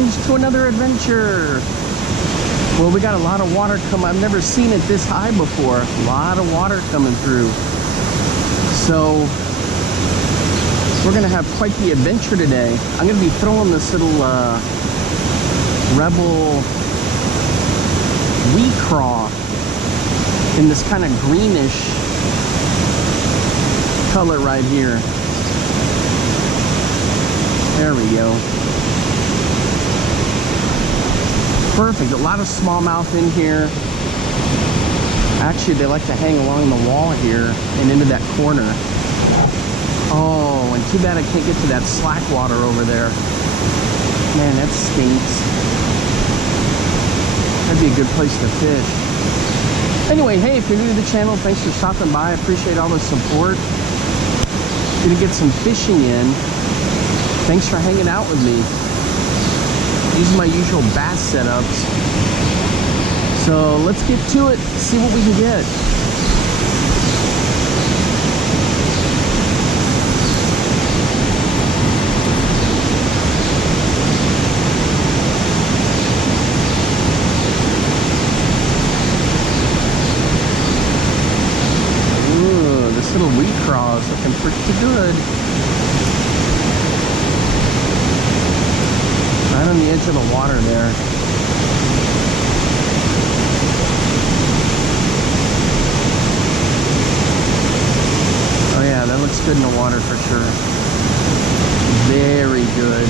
friends, to another adventure. Well, we got a lot of water coming. I've never seen it this high before. A lot of water coming through. So we're gonna have quite the adventure today. I'm gonna be throwing this little Rebel Wee Craw in this kind of greenish color right here. There we go. Perfect. A lot of smallmouth in here. Actually, they like to hang along the wall here and into that corner. Oh, and too bad I can't get to that slack water over there. Man, that stinks. That'd be a good place to fish. Anyway, hey, if you're new to the channel, thanks for stopping by. I appreciate all the support. Gonna get some fishing in. Thanks for hanging out with me. Using my usual bass setups. So let's get to it, see what we can get. Ooh, this little wee craw is looking pretty good. Right on the edge of the water there. Oh yeah, that looks good in the water for sure. Very good.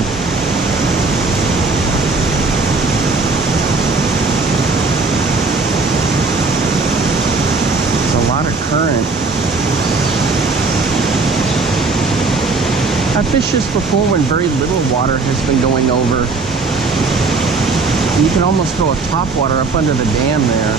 It's a lot of current. I've fished this before when very little water has been going over. You can almost throw a topwater up under the dam there.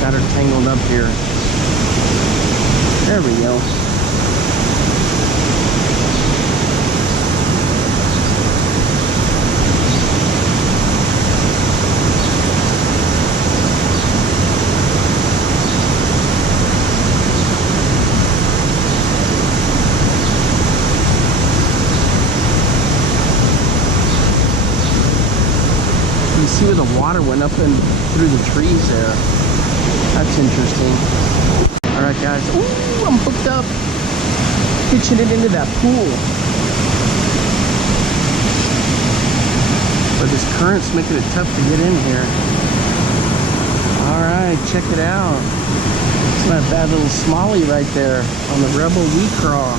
Got her tangled up here. There we go. You see where the water went up and through the trees there. That's interesting. All right, guys. Ooh, I'm hooked up. Pitching it into that pool. But this current's making it tough to get in here. All right, check it out. It's not a bad little smallie right there on the Rebel Wee Craw.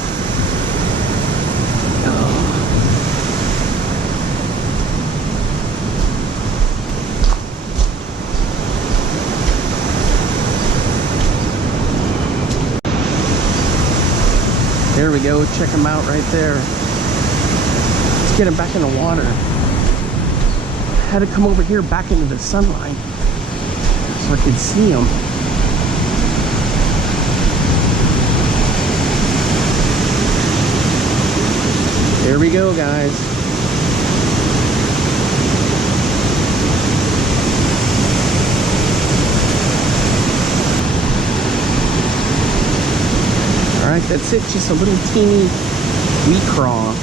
There we go, check them out right there. Let's get them back in the water. Had to come over here back into the sunlight so I could see them. There we go, guys. Alright, that's it. Just a little teeny wee craw.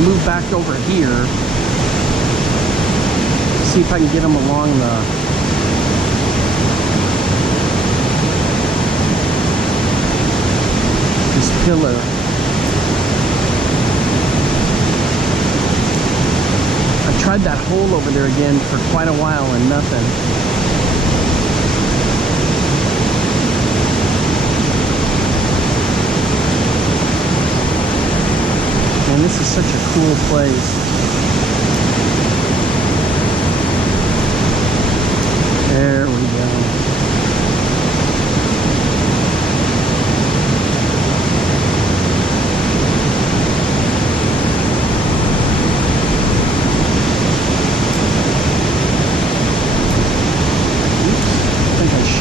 move back over here, see if I can get them along this pillar. I tried that hole over there again for quite a while and nothing. Man, this is such a cool place. There we go.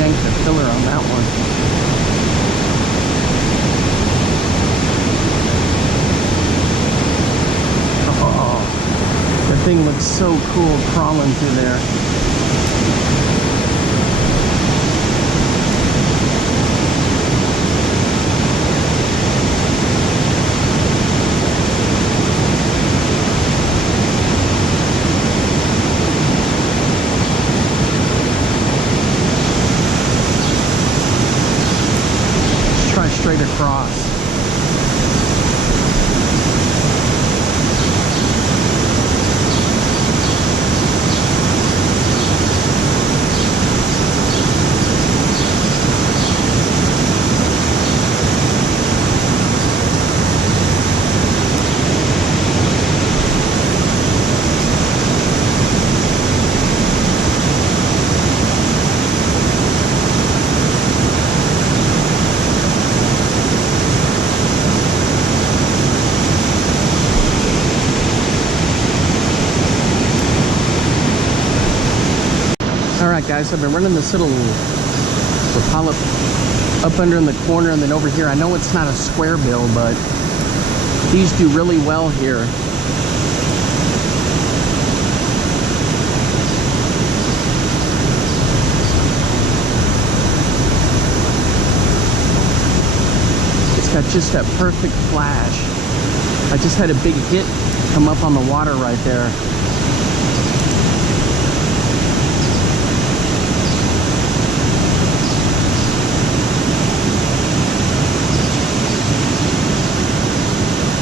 The pillar on that one. Oh, that thing looks so cool crawling through there. Straight across. Alright guys, I've been running this little polyp up under in the corner and then over here. I know it's not a square bill, but these do really well here. It's got just that perfect flash. I just had a big hit come up on the water right there.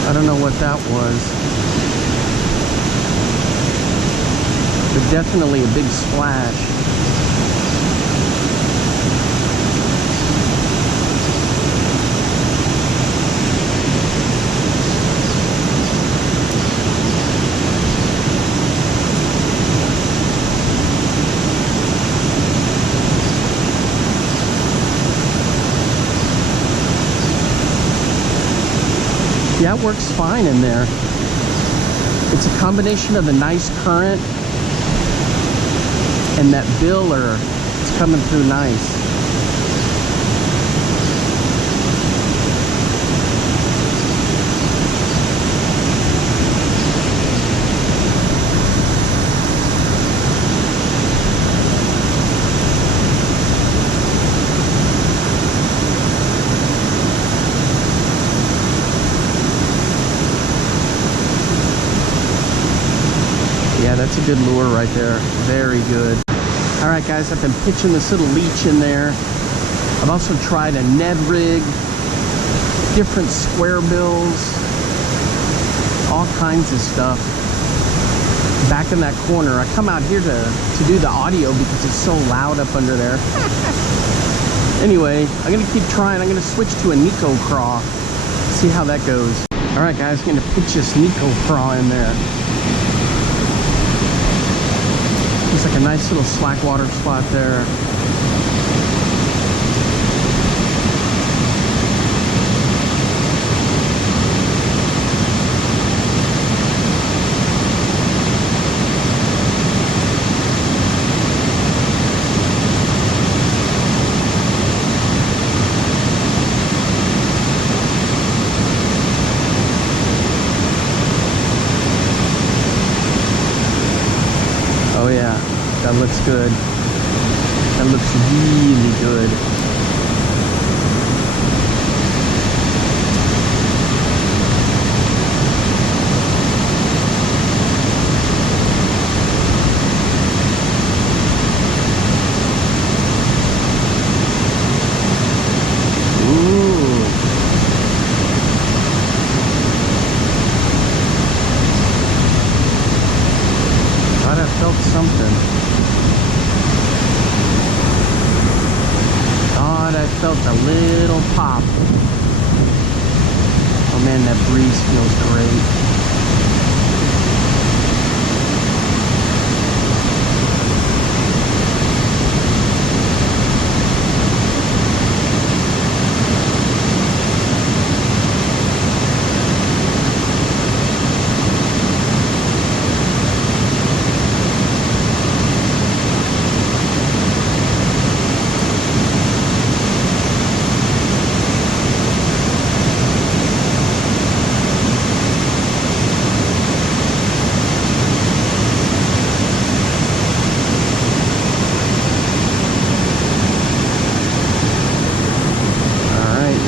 I don't know what that was, but definitely a big splash. Yeah, it works fine in there. It's a combination of the nice current and that biller. It's coming through nice. Yeah, that's a good lure right there. Very good. All right, guys, I've been pitching this little leech in there. I've also tried a Ned rig, different square bills, all kinds of stuff. Back in that corner, I come out here to do the audio because it's so loud up under there. Anyway, I'm gonna keep trying. I'm gonna switch to a Nico craw, see how that goes. All right, guys, I'm gonna pitch this Nico craw in there. It's like a nice little slack water spot there. Oh yeah, that looks good. That looks really good. Man, that breeze feels great.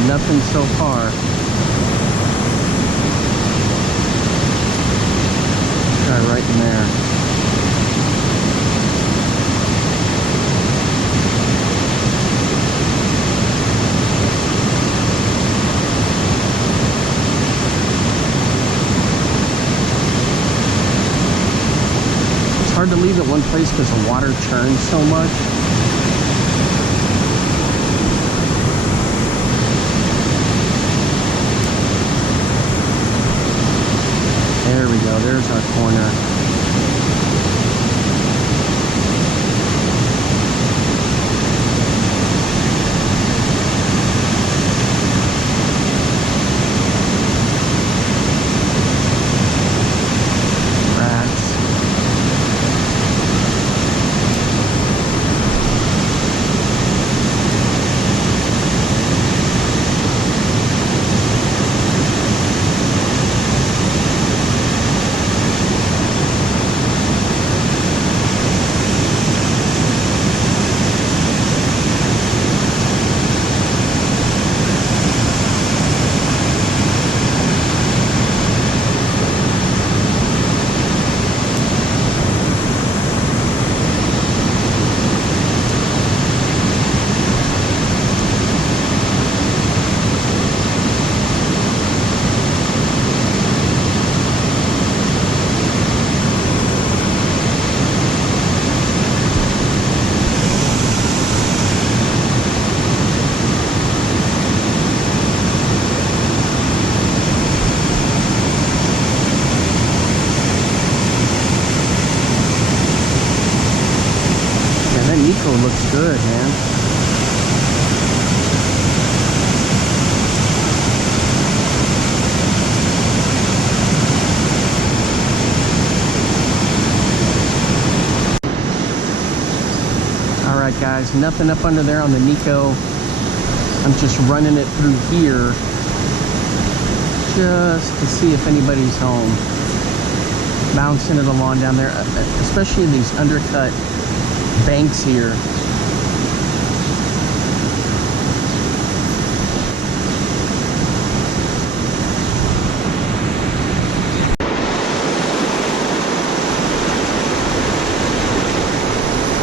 Nothing so far. Try right in there. It's hard to leave at one place because the water churns so much. There we go, there's our corner. Rats. Looks good, man. All right, guys, nothing up under there on the Nico. I'm just running it through here just to see if anybody's home. Bouncing it along down there, especially in these undercut banks here.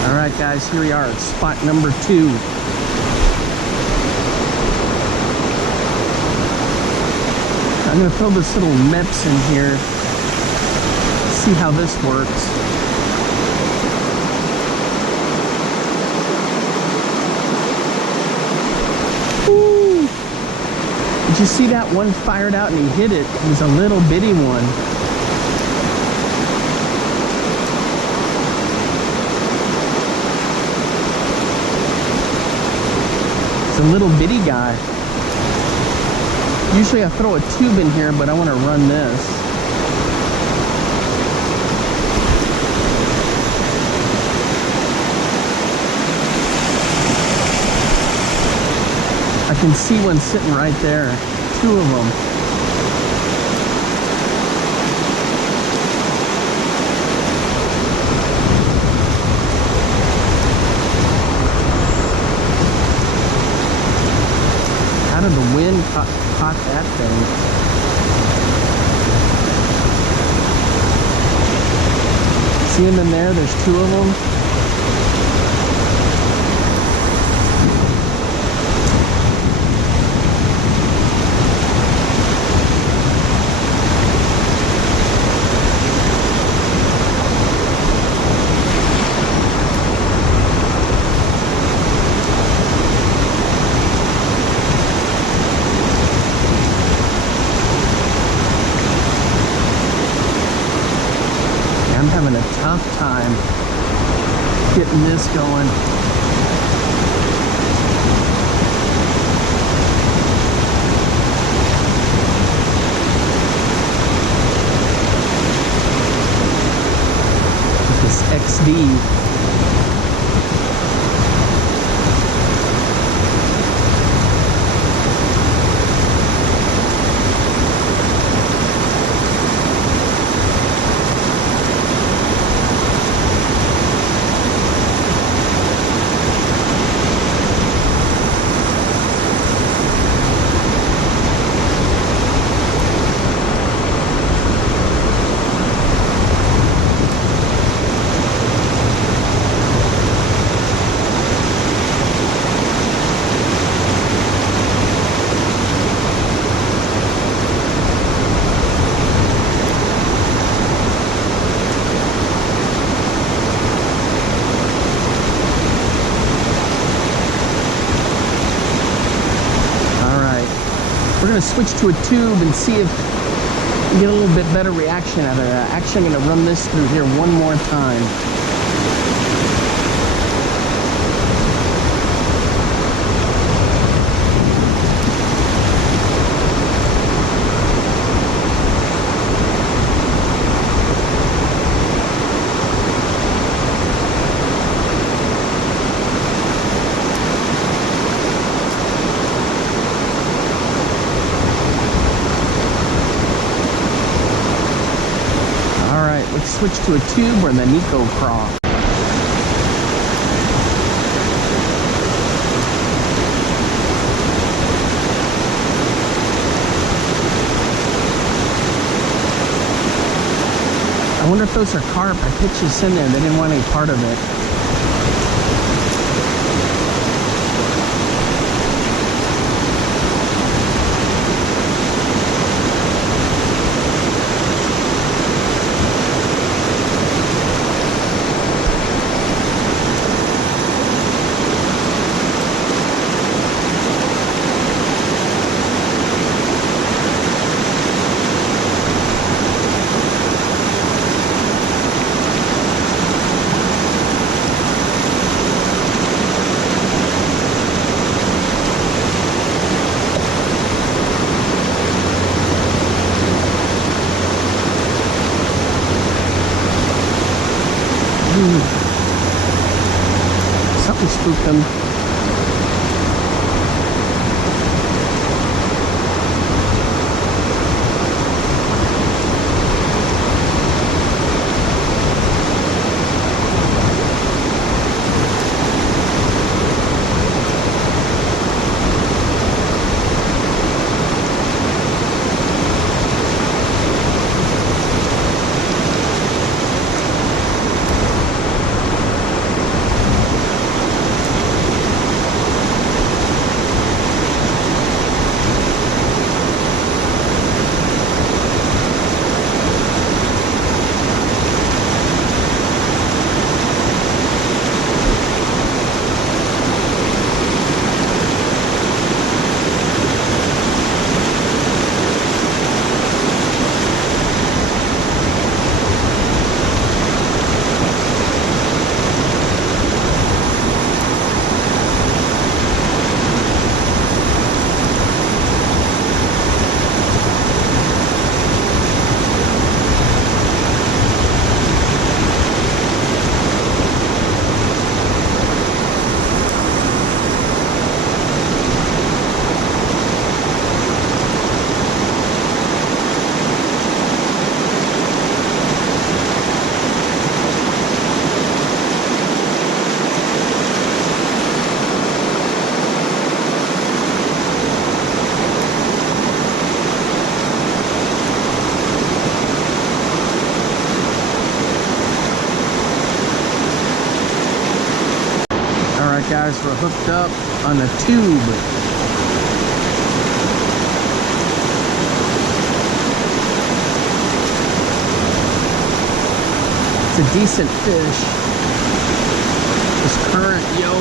All right, guys, here we are at spot number 2. I'm going to throw this little Meps in here, see how this works. Did you see that one fired out and he hit it? It was a little bitty one. It's a little bitty guy. Usually I throw a tube in here, but I want to run this. I can see one sitting right there. 2 of them. How did the wind caught that thing? See them in there? There's 2 of them. having a tough time getting this going. This XD. We're going to switch to a tube and see if we get a little bit better reaction out of that. Actually, I'm going to run this through here one more time. Switch to a tube or the Nico Craw. I wonder if those are carp. I pitched this in there. They didn't want any part of it. Something spooked them. Guys, we're hooked up on a tube. It's a decent fish. This current, yo.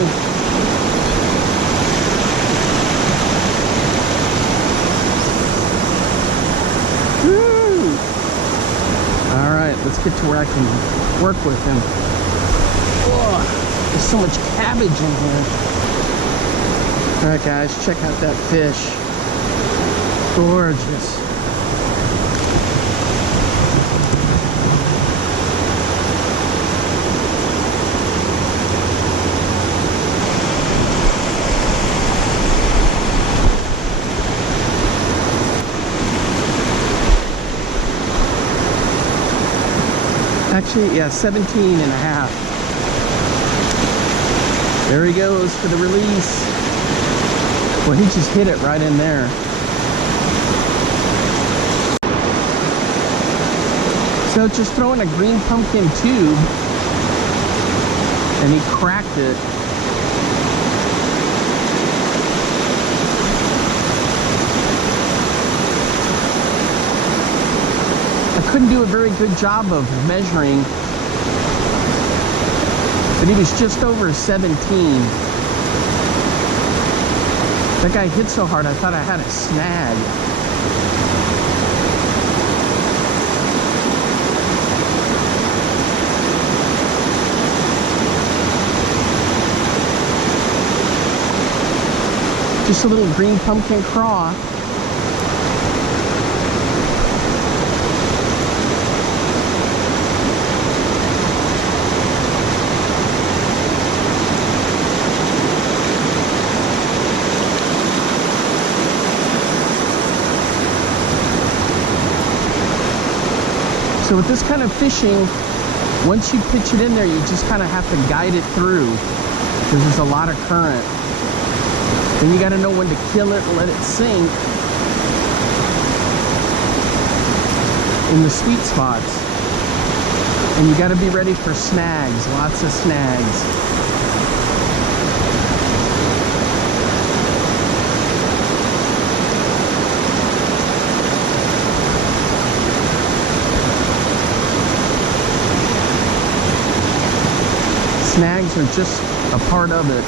Woo! All right, Let's get to where I can work with him. Oh, there's so much cabbage in here. All right, guys, check out that fish. Gorgeous. Actually, yeah, 17 and a half. There he goes for the release. Well, he just hit it right in there. So just throwing a green pumpkin tube, and he cracked it. Couldn't do a very good job of measuring, but he was just over 17. That guy hit so hard I thought I had a snag. Just a little green pumpkin craw. So with this kind of fishing, once you pitch it in there, you just kind of have to guide it through because there's a lot of current. Then you got to know when to kill it and let it sink in the sweet spots. And you got to be ready for snags, lots of snags. Snags are just a part of it.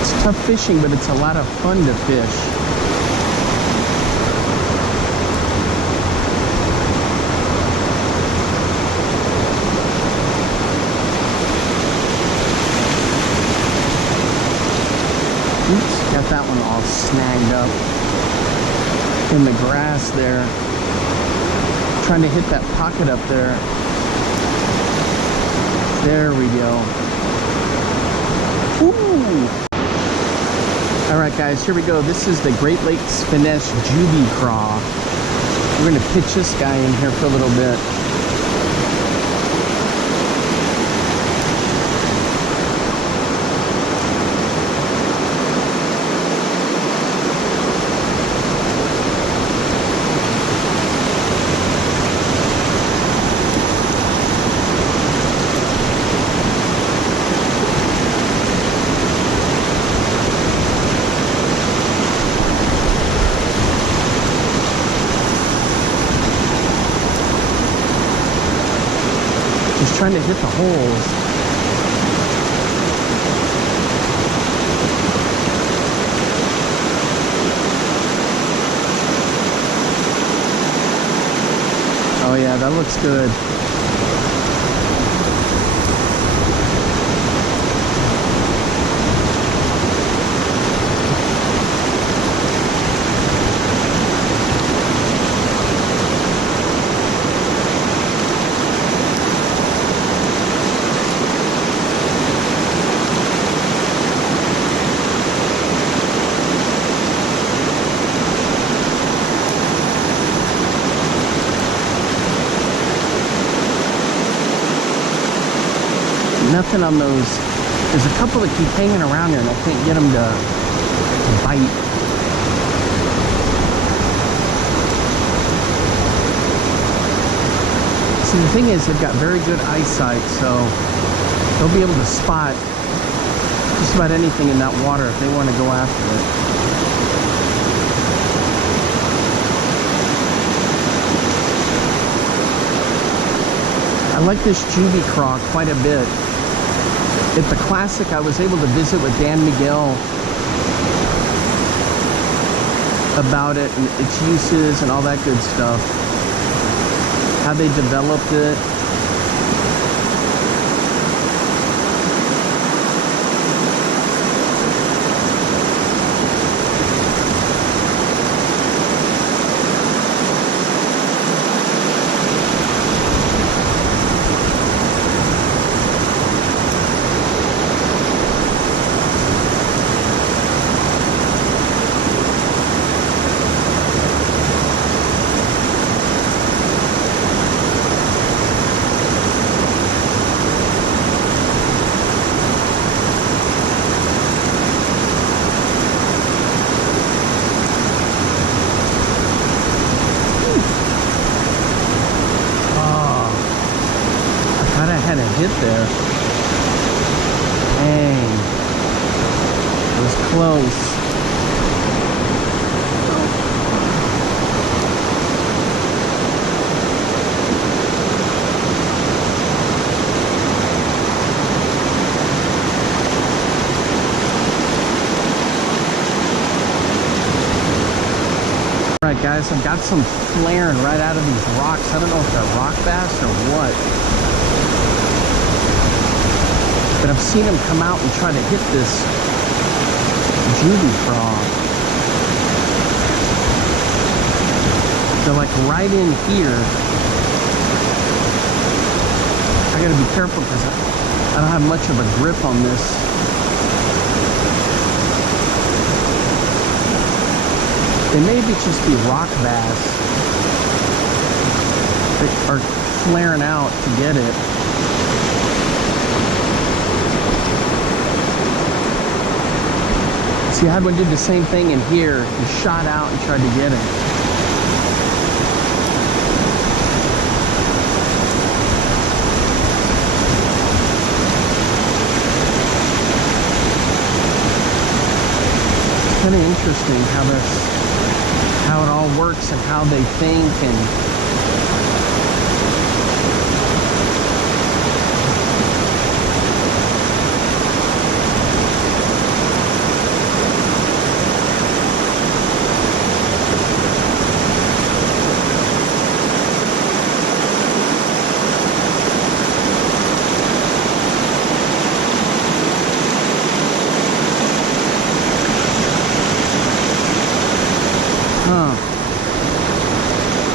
It's tough fishing, but it's a lot of fun to fish. Oops, got that one all snagged up in the grass there. Trying to hit that pocket up there. There we go. Ooh! Alright guys, here we go. This is the Great Lakes Finesse Juvy Craw. We're going to pitch this guy in here for a little bit. Trying to hit the holes. Oh yeah, that looks good. Nothing on those. There's a couple that keep hanging around there and I can't get them to bite. See, the thing is, they've got very good eyesight, so they'll be able to spot just about anything in that water if they want to go after it. I like this Juvy Craw quite a bit. At the Classic, I was able to visit with Dan Miguel about it and its uses and all that good stuff. How they developed it. Had a hit there. Dang. It was close. Alright guys, I've got some flaring right out of these rocks. I don't know if they're rock bass or what. But I've seen them come out and try to hit this Juvy Craw. They're like right in here. I gotta be careful because I don't have much of a grip on this. They maybe just be rock bass. They are flaring out to get it. See, I had one do the same thing in here. He shot out and tried to get it. It's kind of interesting how it all works and how they think and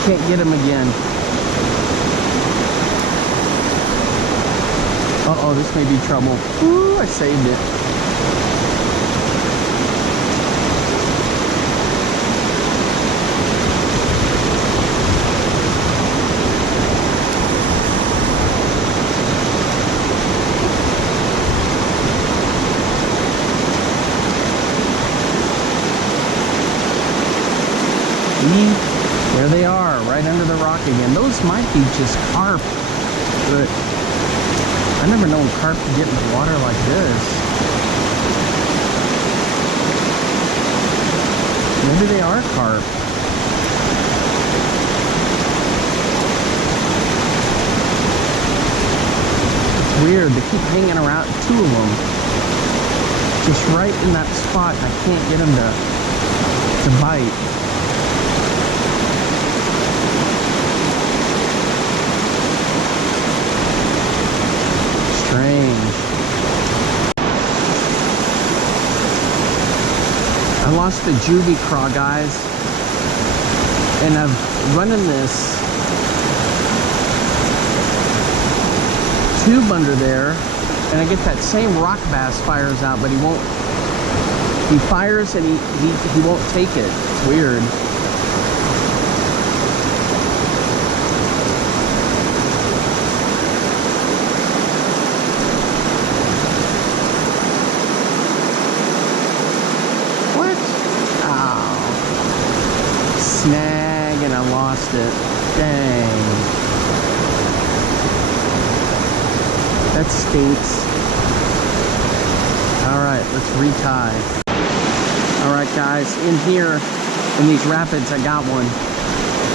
can't get him again. Uh-oh, this may be trouble. Ooh, I saved it. There they are, right under the rock again. Those might be just carp, but I never known carp to get in the water like this. Maybe they are carp. It's weird, they keep hanging around, two of them, just right in that spot. I can't get them to bite. Strange. I lost the Juvy Craw, guys, and I'm running this tube under there, and I get that same rock bass fires out, but he won't. He fires and he won't take it. It's weird. Snag, and I lost it. Dang. That stinks. Alright, let's retie. Alright guys, in here, in these rapids, I got one.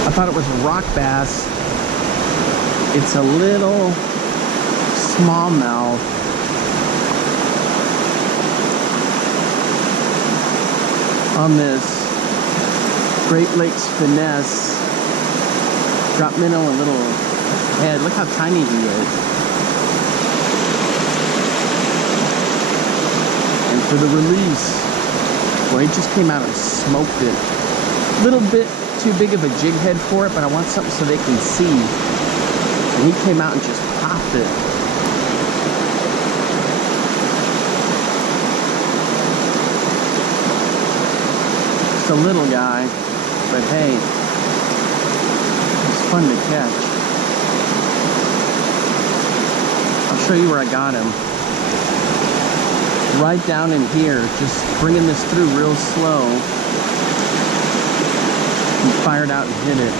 I thought it was a rock bass. It's a little smallmouth. On this Great Lakes Finesse. Drop minnow a little head. Look how tiny he is. And for the release, well, he just came out and smoked it. A little bit too big of a jig head for it, but I want something so they can see. And he came out and just popped it. Just a little guy, but hey, it's fun to catch. I'll show you where I got him. Right down in here, just bringing this through real slow. He fired out and hit it.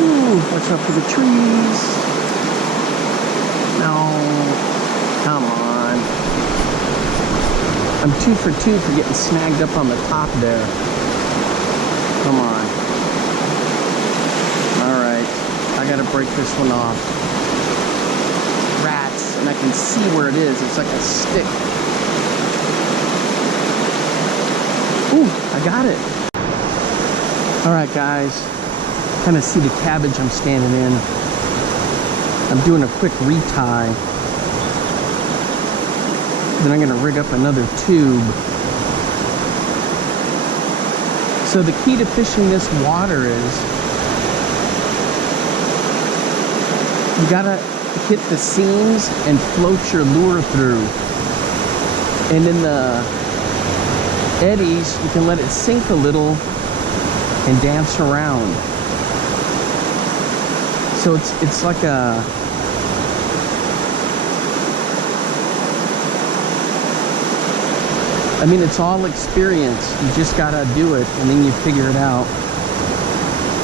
Ooh, watch out for the trees. No, come on. I'm 2 for 2 for getting snagged up on the top there. Come on. All right, I gotta break this one off. Rats, and I can see where it is. It's like a stick. Ooh, I got it. All right, guys. Kind of see the cabbage I'm standing in. I'm doing a quick retie. Then I'm gonna rig up another tube. So the key to fishing this water is you gotta hit the seams and float your lure through. And in the eddies, you can let it sink a little and dance around. So it's like a I mean, it's all experience. You just gotta do it, and then you figure it out.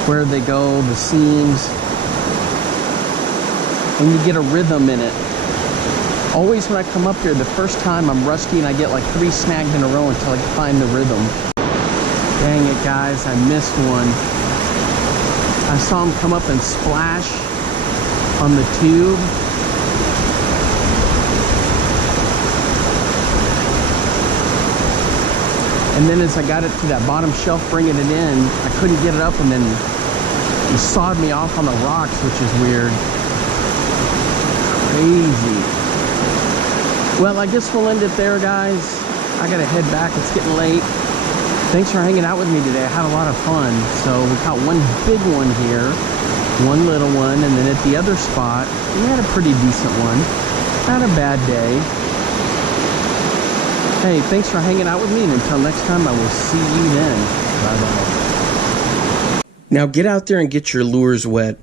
Where they go, the seams, and you get a rhythm in it. Always when I come up here, the first time I'm rusty and I get like 3 snagged in a row until I find the rhythm. Dang it, guys, I missed one. I saw him come up and splash on the tube. And then as I got it to that bottom shelf, bringing it in, I couldn't get it up, and then he sawed me off on the rocks, which is weird. Crazy. Well, I guess we'll end it there, guys. I gotta head back. It's getting late. Thanks for hanging out with me today. I had a lot of fun. So we caught one big one here, one little one, and then at the other spot, we had a pretty decent one. Not a bad day. Hey, thanks for hanging out with me, and until next time, I will see you then. Bye-bye. Now get out there and get your lures wet.